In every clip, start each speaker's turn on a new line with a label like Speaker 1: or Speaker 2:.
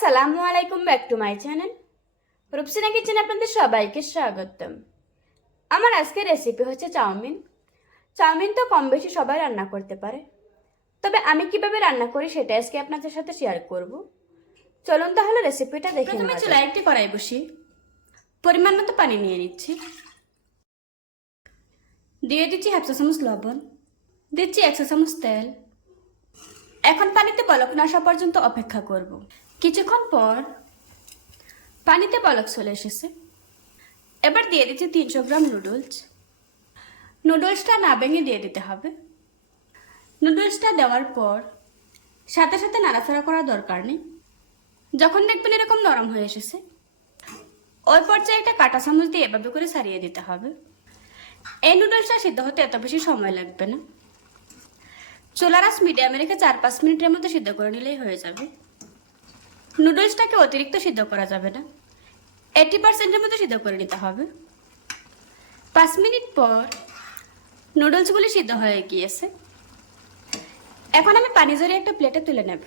Speaker 1: আসসালামু আলাইকুম back to my channel. Rupsina kitchen আপনাদের সবাইকে স্বাগতম। আমার আজকের রেসিপি হচ্ছে চাউমিন। চাউমিন তো কম বেশি সবাই রান্না করতে পারে। তবে আমি কীভাবে রান্না করি সেটা আজকে আপনাদের সাথে শেয়ার করব। চলুন তাহলে রেসিপিটা দেখে
Speaker 2: প্রথমে চুলায় একটি কড়াই বসি পরিমাণ মতো পানি নিয়ে নিচ্ছি। দিয়ে দিচ্ছি হাফসা চামচ লবণ। দিচ্ছি একশো চামচ তেল। এখন পানিতে বলক না আসা পর্যন্ত অপেক্ষা করব। কিছুক্ষণ পর পানিতে বলক চলে এসেছে। এবার দিয়ে দিচ্ছি তিনশো গ্রাম নুডলস। নুডলসটা না ভেঙে দিয়ে দিতে হবে। নুডলসটা দেওয়ার পর সাথে সাথে নাড়াচাড়া করার দরকার নেই। যখন দেখবেন এরকম নরম হয়ে এসেছে, ওই পর্যায়ে একটা কাটা চামচ দিয়ে এভাবে করে সারিয়ে দিতে হবে। এই নুডলসটা সিদ্ধ হতে এত বেশি সময় লাগবে না। চোলারাস মিডিয়ামে রেখে চার পাঁচ মিনিটের মধ্যে সিদ্ধ করে নিলেই হয়ে যাবে। নুডলসটাকে অতিরিক্ত সিদ্ধ করা যাবে না। এইটি পার্সেন্টের মধ্যে সিদ্ধ করে নিতে হবে। পাঁচ মিনিট পর নুডলসগুলি সিদ্ধ হয়ে গিয়েছে। এখন আমি পানি জড়িয়ে একটা প্লেটে তুলে নেব।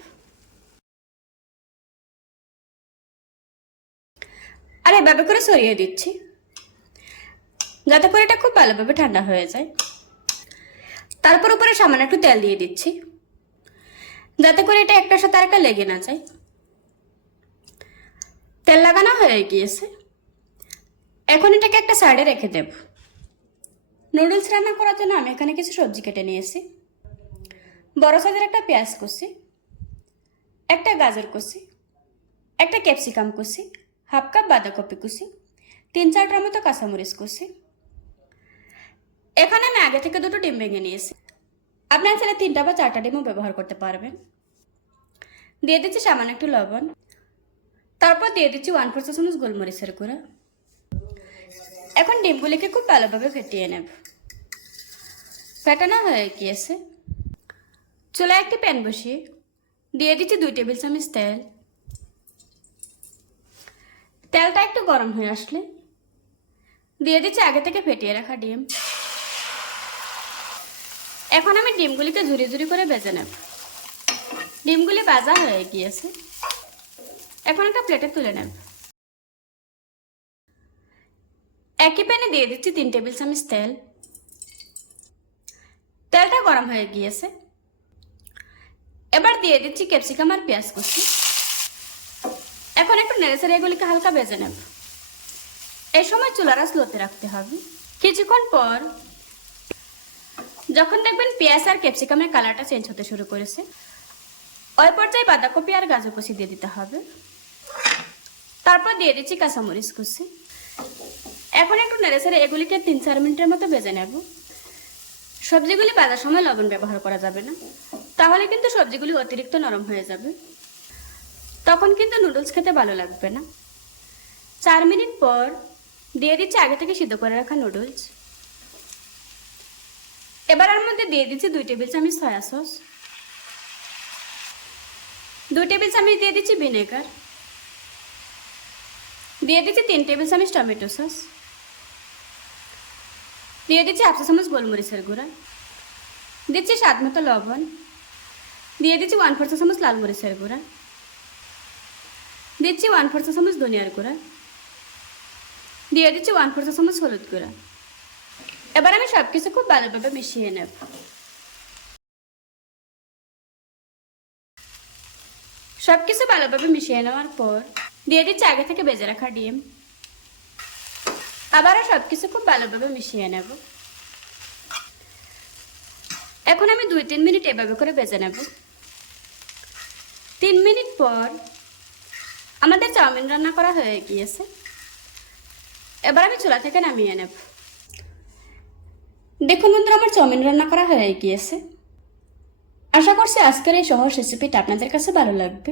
Speaker 2: আর, এভাবে করে সরিয়ে দিচ্ছি। যাতে করে এটা খুব ভালোভাবে ঠান্ডা হয়ে যায়। তারপর উপরে সামান্য একটু তেল দিয়ে দিচ্ছি। যাতে করে এটা একটার সাথে আরেকটা লেগে না যায়। তেল লাগানো হয়ে গিয়েছে। এখন এটাকে একটা সাইডে রেখে দেব। নুডলস রান্না করার জন্য আমি এখানে কিছু সবজি কেটে নিয়েছি। বড় সাইজের একটা পেঁয়াজ কুচি, একটা গাজর কুচি, একটা ক্যাপসিকাম কুচি, হাফ কাপ বাঁধাকপি কুচি, তিন চারটার মতো কাঁচামরিচ কুচি। এখানে আমি আগে থেকে দুটো ডিম ভেঙে নিয়েছি। আপনার চাইলে তিনটা বা চারটা ডিমও ব্যবহার করতে পারবেন। দিয়ে দিচ্ছি সামান্য একটু লবণ। তারপর দিয়ে দিচ্ছি ওয়ান ফোর চামচ গোলমরিচের গুঁড়া। এখন ডিমগুলিকে খুব ভালোভাবে ফেটিয়ে নেব। ফেটানো হয়ে গিয়েছে। চুলায় একটি প্যান বসিয়ে দিয়ে দিচ্ছি দুই টেবিল চামচ তেল। তেলটা একটু গরম হয়ে আসলে দিয়ে দিচ্ছি আগে থেকে ফেটিয়ে রাখা ডিম। এখন আমি ডিমগুলিকে ঝুরি ঝুরি করে বেজে নেব। ডিমগুলি ভাজা হয়ে গিয়েছে। এখন একটা প্লেটে তুলে নেব। একই প্যানে দিয়ে দিচ্ছি তিন টেবিল চামচ তেল। তেলটা গরম হয়ে গিয়েছে। এবার দিয়ে দিচ্ছি ক্যাপসিকাম আর পেঁয়াজ কুচি। এখন একটু নেড়েচেড়ে এগুলিকে হালকা ভেজে নেব। এই সময় চুলারা স্লোতে রাখতে হবে। কিছুক্ষণ পর যখন দেখবেন পেঁয়াজ আর ক্যাপসিকামের কালারটা চেঞ্জ হতে শুরু করেছে, ওই পর্যায়ে বাঁধাকপি আর গাজর কুচি দিয়ে দিতে হবে। তারপর দিয়ে দিচ্ছি কাঁচামরিচ কুচি। এখন একটু নেড়েচেড়ে এগুলিকে তিন চার মিনিটের মতো ভেজে নেব। সবজিগুলি বাজার সময় লবণ ব্যবহার করা যাবে না। তাহলে কিন্তু সবজিগুলি অতিরিক্ত নরম হয়ে যাবে। তখন কিন্তু নুডলস খেতে ভালো লাগবে না। চার মিনিট পর দিয়ে দিচ্ছি আগে থেকে সিদ্ধ করে রাখা নুডলস। এবার এর মধ্যে দিয়ে দিচ্ছি দুই টেবিল চামচ সয়া সস। দুই টেবিল চামচ দিয়ে দিচ্ছি ভিনেগার। দিয়ে দিচ্ছি তিন টেবিল চামচ টমেটো সস। দিয়ে দিচ্ছি চা চামচ গোলমরিচের গুঁড়া। দিচ্ছি স্বাদ মতো লবণ। দিয়ে দিচ্ছি ওয়ান ফোর চামচ লাল মরিচের গুঁড়া। দিচ্ছি ওয়ান ফোর চামচ ধনিয়ার গুঁড়া। দিয়ে দিচ্ছি ওয়ান ফোর চামচ হলুদ গুঁড়া। এবার আমি সব কিছু খুব ভালোভাবে মিশিয়ে নেব। সব কিছু ভালোভাবে মিশিয়ে নেওয়ার পর দিয়ে দিচ্ছি আগে থেকে বেজে রাখা ডিম আবারও সব কিছু খুব ভালোভাবে মিশিয়ে নেব। এখন আমি দুই তিন মিনিট এভাবে করে বেজে নেব। তিন মিনিট পর আমাদের চাউমিন রান্না করা হয়ে গিয়েছে। এবার আমি চুলা থেকে নামিয়ে নেব। দেখুন বন্ধুরা, আমার চাউমিন রান্না করা হয়ে গিয়েছে। আশা করছি আজকের এই সহজ রেসিপিটা আপনাদের কাছে ভালো লাগবে।